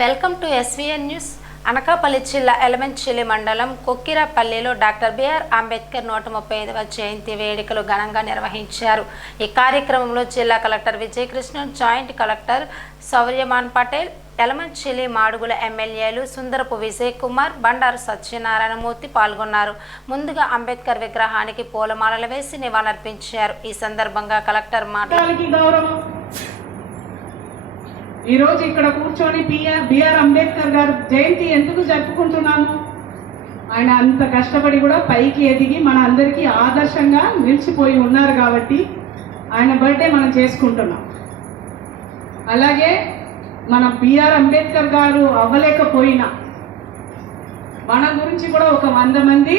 Welcome to SVN news. Anakapalli జిల్లా ఎలమంచిలి మండలం కొక్కిరాపల్లిలో డాక్టర్ బిఆర్ అంబేద్కర్ 135వ జయంతి వేడుకలు ఘనంగా నిర్వహించారు. ఈ కార్యక్రమంలో జిల్లా collector Vijayakrishnan, joint collector Sauryaman Patel, Yelamanchili Madugula ఎమ్మెల్యేలు సుందరపు విజయ్ కుమార్, బండారు సత్యనారాయణమూర్తి పాల్గొన్నారు. ముందుగా అంబేద్కర్ విగ్రహానికి పూలమాలలు వేసి నివాళులర్పించారు. ఈ సందర్భంగా కలెక్టర్ మాట్లాడుతూ ఈ రోజు ఇక్కడ కూర్చొని బిఆర్ అంబేద్కర్ గారు జయంతి ఎందుకు జరుపుకుంటున్నాము? ఆయన అంత కష్టపడి కూడా పైకి ఎదిగి మన అందరికీ ఆదర్శంగా నిలిచిపోయి ఉన్నారు కాబట్టి ఆయన బర్త్డే మనం చేసుకుంటున్నాం. అలాగే మన బిఆర్ అంబేద్కర్ గారు అవ్వలేకపోయినా మన గురించి కూడా ఒక 100 మంది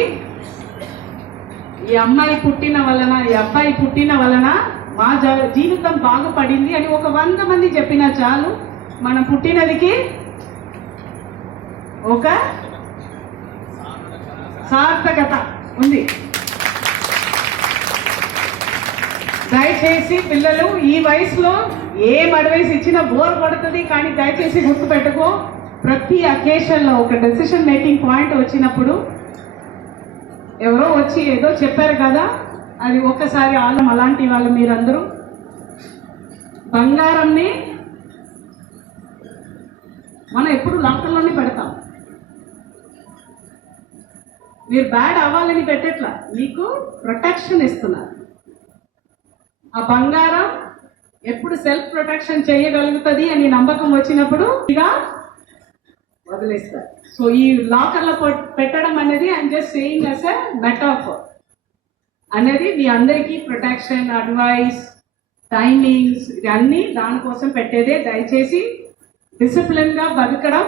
ఈ అమ్మాయి పుట్టిన వలన, ఈ అబ్బాయి పుట్టిన వలన మా జీవితం బాగుపడింది అని ఒక 100 మంది చెప్పినా చాలు. మనం పుట్టినదికి ఒక సార్థకత ఉంది. దయచేసి పిల్లలు ఈ వయసులో ఏం అడ్వైస్ ఇచ్చినా బోర్ పడుతుంది, కానీ దయచేసి గుర్తుపెట్టుకో, ప్రతి అకేషన్లో ఒక డెసిషన్ మేకింగ్ పాయింట్ వచ్చినప్పుడు ఎవరో వచ్చి ఏదో చెప్పారు కదా, అది ఒక్కసారి అలాంటి వాళ్ళు మీరందరూ బంగారంని మనం ఎప్పుడు లాకర్లోనే పెడతాం. మీరు బ్యాడ్ అవ్వాలని పెట్టట్లా, మీకు ప్రొటెక్షన్ ఇస్తున్నారు. ఆ బంగారం ఎప్పుడు సెల్ఫ్ ప్రొటెక్షన్ చేయగలుగుతుంది అని నమ్మకం వచ్చినప్పుడు ఇక వదిలేస్తారు. సో ఈ లాకర్లో పెట్టడం అనేది I'm just saying as a metaphor అనేది మీ అందరికీ ప్రొటెక్షన్, అడ్వైస్, టైమింగ్స్ ఇవన్నీ దానికోసం పెట్టేదే. దయచేసి డిసిప్లిన్గా బతకడం.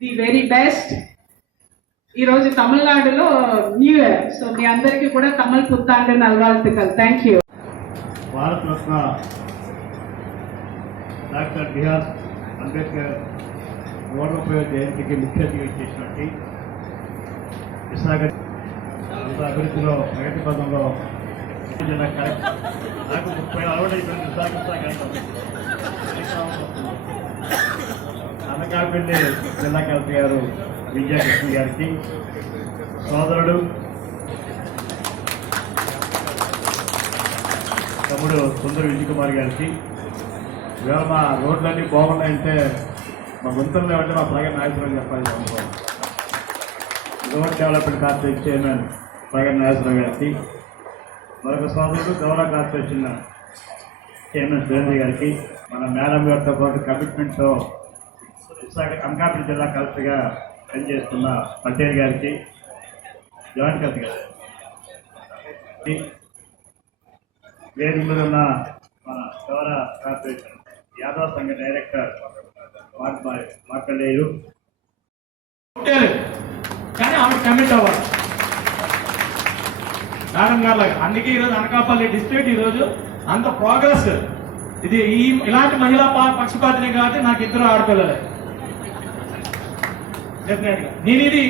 The very best. ఈరోజు తమిళనాడులో న్యూ ఇయర్, సో మీ అందరికీ కూడా తమిళ పుత్తాండు నల్వాழ்த்துக்கள். Thank you. Bharat Ratna doctor BR Ambedkar 135వ జయంతికి ముఖ్య అతిథిగా చేసినట్టు విశాఖ అభివృద్ధిలో ప్రగతి పదంలో నాకు 30 అలవాటు అయిపోయింది. అనకాపల్లి జిల్లా కలెక్టర్ గారు విజయకృష్ణ గారికి, సోదరుడు తమ్ముడు సుందర విజయ్ కుమార్ గారికి, ఇవాళ మా రోడ్లన్నీ బాగున్నాయంటే మా గుంతల్లో అంటే మా ప్రగతి నాయకులు చెప్పాలి. రోడ్ డెవలప్మెంట్ కార్పొరేషన్ చైర్మన్ ప్రగతి నాగేశ్వరరావు గారికి, మరొక సోదరుడు గౌరవ కార్పొరేషన్ చైర్మన్ సురేంద్ర గారికి, మన మేడం గారితో పాటు కమిట్మెంట్తో విశాఖ అనకాపల్లి జిల్లా కలెక్టర్గా పనిచేస్తున్న పటేల్ గారికి, జాయింట్ కలెక్టర్ గారికి, వేదిక మీద ఉన్న మన గౌరవ కార్పొరేషన్ యాదవ్ సంఘ డైరెక్టర్ మాట్లాడేరు. కానీ ఆమె కమిట్ అవ్వాలి మేడం గారు. అందుకే ఈరోజు అనకాపల్లి డిస్ట్రిక్ట్ ఈరోజు అంత ప్రోగ్రెస్. ఇది ఇలాంటి మహిళా పక్షపాతిని కాబట్టి నాకు 2 ఆడపిల్లలే. డెఫినెట్గా నేను ఇది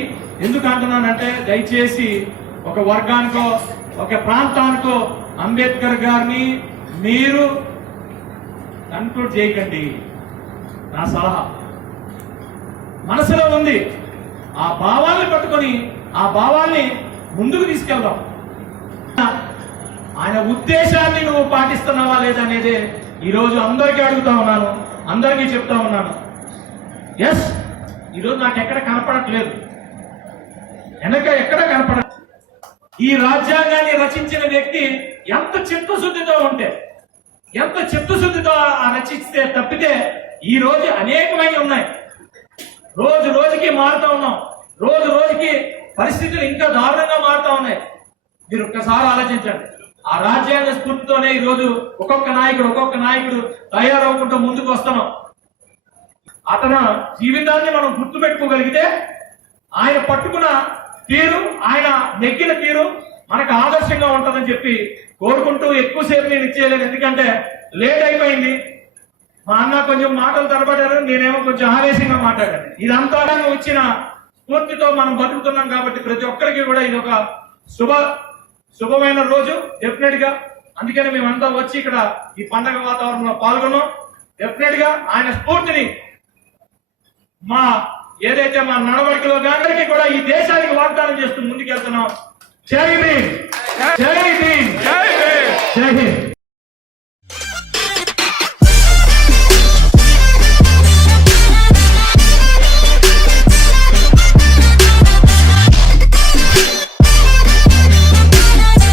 ఎందుకు అంటున్నానంటే, దయచేసి ఒక వర్గానికో ఒక ప్రాంతానికో అంబేద్కర్ గారిని మీరు కన్క్లూడ్ చేయకండి. నా సలహా మనసులో ఉంది, ఆ భావాల్ని పట్టుకొని ఆ భావాల్ని ముందుకు తీసుకెళ్దాం. ఆయన ఉద్దేశాన్ని నువ్వు పాటిస్తున్నావా లేదనేదే ఈరోజు అందరికీ అడుగుతా ఉన్నాను, అందరికీ చెప్తా ఉన్నాను. ఎస్, ఈరోజు నాకు ఎక్కడ కనపడట్లేదు, ఎక్కడ కనపడ. ఈ రాజ్యాంగాన్ని రచించిన వ్యక్తి ఎంత చిత్తశుద్ధితో ఉంటే, ఎంత చిత్తశుద్ధితో రచిస్తే తప్పితే ఈ రోజు అనేకమైన ఉన్నాయి. రోజు రోజుకి మారుతా ఉన్నాం, రోజు రోజుకి పరిస్థితులు ఇంకా దారుణంగా మారుతా ఉన్నాయి. మీరు ఒక్కసారి ఆలోచించండి. ఆ రాజ్యాంగ స్ఫూర్తితోనే ఈరోజు ఒక్కొక్క నాయకుడు తయారవుకుంటూ ముందుకు వస్తున్నాం. అతను జీవితాన్ని మనం గుర్తుపెట్టుకోగలిగితే, ఆయన పట్టుకున్న తీరు, ఆయన నెగ్గిన తీరు మనకు ఆదర్శంగా ఉంటుందని చెప్పి కోరుకుంటూ ఎక్కువసేపు నేను ఇచ్చేయలేదు, ఎందుకంటే లేట్ అయిపోయింది. మా అన్న కొంచెం మాటలు తరబడ్డారు, నేనేమో కొంచెం ఆవేశంగా మాట్లాడాను. ఇదంతా వచ్చిన స్ఫూర్తితో మనం బతుకుతున్నాం కాబట్టి ప్రతి ఒక్కరికి కూడా ఇది ఒక శుభమైన రోజు డెఫినెట్ గా. అందుకని మేమంతా వచ్చి ఇక్కడ ఈ పండగ వాతావరణంలో పాల్గొన్నాం. డెఫినెట్ గా ఆయన స్ఫూర్తిని మా ఏదైతే మా నడవడికలో అందరికీ కూడా ఈ దేశానికి వాగ్దానం చేస్తూ ముందుకెళ్తున్నాం. జై భీమ్, జై భీమ్, జై హింద్.